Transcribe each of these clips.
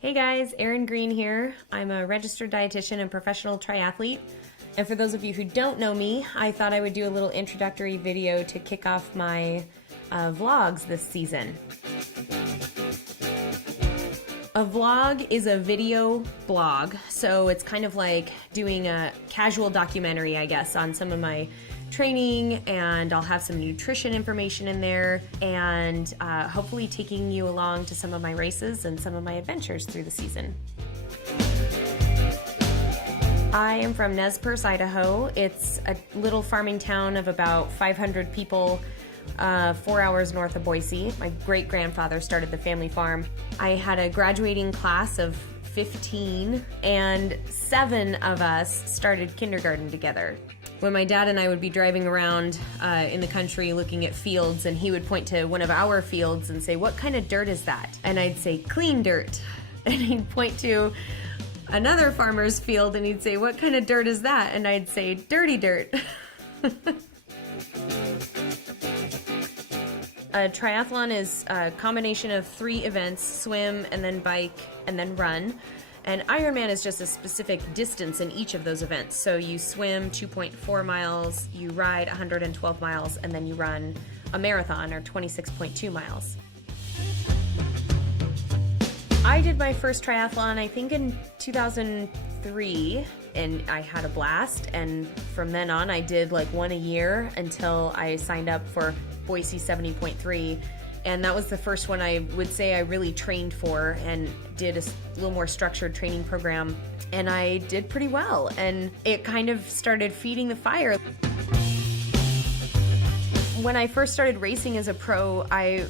Hey guys, Erin Green here. I'm a registered dietitian and professional triathlete. And for those of you who don't know me, I thought I would do a little introductory video to kick off my vlogs this season. A vlog is a video blog, so it's kind of like doing a casual documentary, I guess, on some of my training, and I'll have some nutrition information in there, and hopefully taking you along to some of my races and some of my adventures through the season. I am from Nez Perce, Idaho. It's a little farming town of about 500 people, 4 hours north of Boise. My great-grandfather started the family farm. I had a graduating class of 15, and 7 of us started kindergarten together. When my dad and I would be driving around in the country looking at fields, and he would point to one of our fields and say, "What kind of dirt is that?" And I'd say, "Clean dirt." And he'd point to another farmer's field and he'd say, "What kind of dirt is that?" And I'd say, "Dirty dirt." A triathlon is a combination of 3 events: swim, and then bike, and then run. And Ironman is just a specific distance in each of those events. So you swim 2.4 miles, you ride 112 miles, and then you run a marathon, or 26.2 miles. I did my first triathlon, I think, in 2003, and I had a blast. And from then on, I did like one a year until I signed up for Boise 70.3. And that was the first one I would say I really trained for and did a little more structured training program. And I did pretty well. And it kind of started feeding the fire. When I first started racing as a pro, I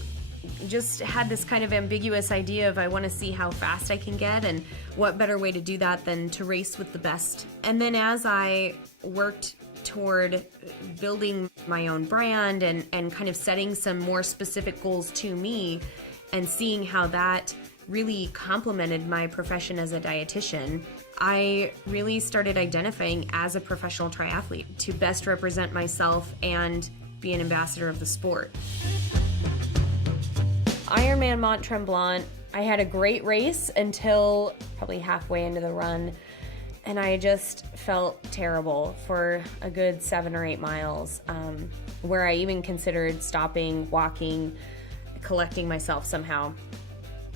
just had this kind of ambiguous idea of I want to see how fast I can get, and what better way to do that than to race with the best. And then as I worked toward building my own brand and kind of setting some more specific goals to me, and seeing how that really complemented my profession as a dietitian, I really started identifying as a professional triathlete to best represent myself and be an ambassador of the sport. Ironman Mont Tremblant, I had a great race until probably halfway into the run, and I just felt terrible for a good 7 or 8 miles, where I even considered stopping, walking, collecting myself somehow.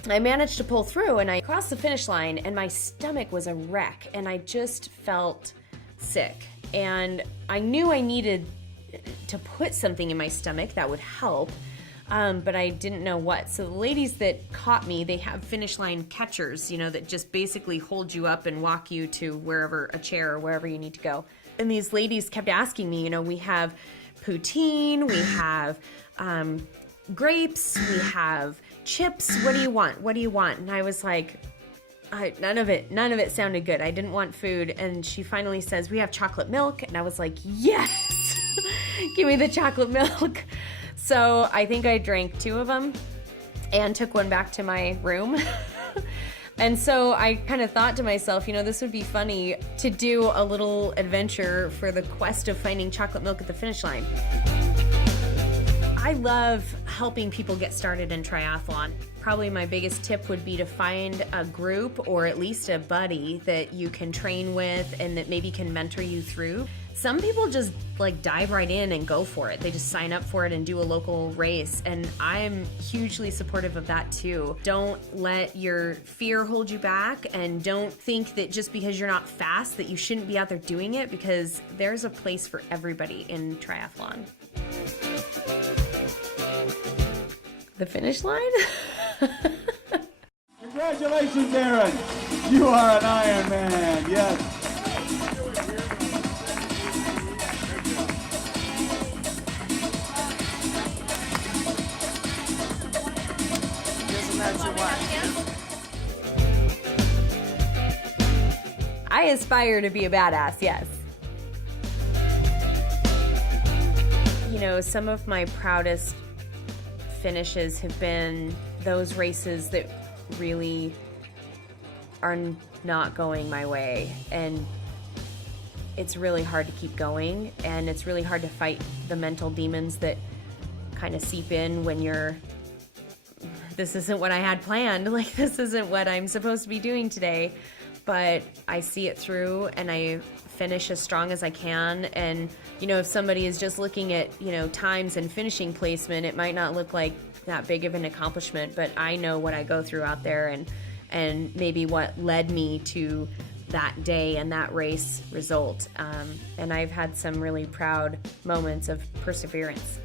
I managed to pull through, and I crossed the finish line, and my stomach was a wreck, and I just felt sick. And I knew I needed to put something in my stomach that would help, but I didn't know what. So the ladies that caught me, they have finish line catchers, you know, that just basically hold you up and walk you to wherever, a chair or wherever you need to go. And these ladies kept asking me, you know, we have poutine, we have grapes, we have chips, what do you want? What do you want? And I was like, none of it sounded good. I didn't want food. And she finally says, "We have chocolate milk." And I was like, yes, give me the chocolate milk. So I think I drank 2 of them and took one back to my room. And so I kind of thought to myself, you know, this would be funny to do a little adventure for the quest of finding chocolate milk at the finish line. I love helping people get started in triathlon. Probably my biggest tip would be to find a group, or at least a buddy, that you can train with and that maybe can mentor you through. Some people just like dive right in and go for it. They just sign up for it and do a local race, and I'm hugely supportive of that too. Don't let your fear hold you back, and don't think that just because you're not fast that you shouldn't be out there doing it, because there's a place for everybody in triathlon. The finish line? Congratulations, Erin! You are an Ironman, yes. I aspire to be a badass, yes. You know, some of my proudest finishes have been those races that really are not going my way, and it's really hard to keep going, and it's really hard to fight the mental demons that kind of seep in when you're this isn't what I had planned. Like, this isn't what I'm supposed to be doing today. But I see it through and I finish as strong as I can. And, you know, if somebody is just looking at, you know, times and finishing placement, it might not look like that big of an accomplishment, but I know what I go through out there and maybe what led me to that day and that race result. And I've had some really proud moments of perseverance.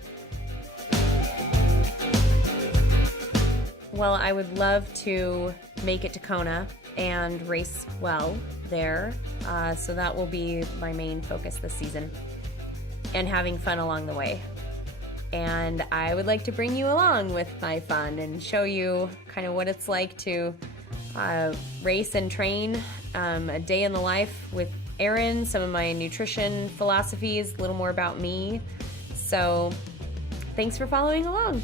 Well, I would love to make it to Kona and race well there. So that will be my main focus this season, and having fun along the way. And I would like to bring you along with my fun and show you kind of what it's like to race and train, a day in the life with Erin, some of my nutrition philosophies, a little more about me. So thanks for following along.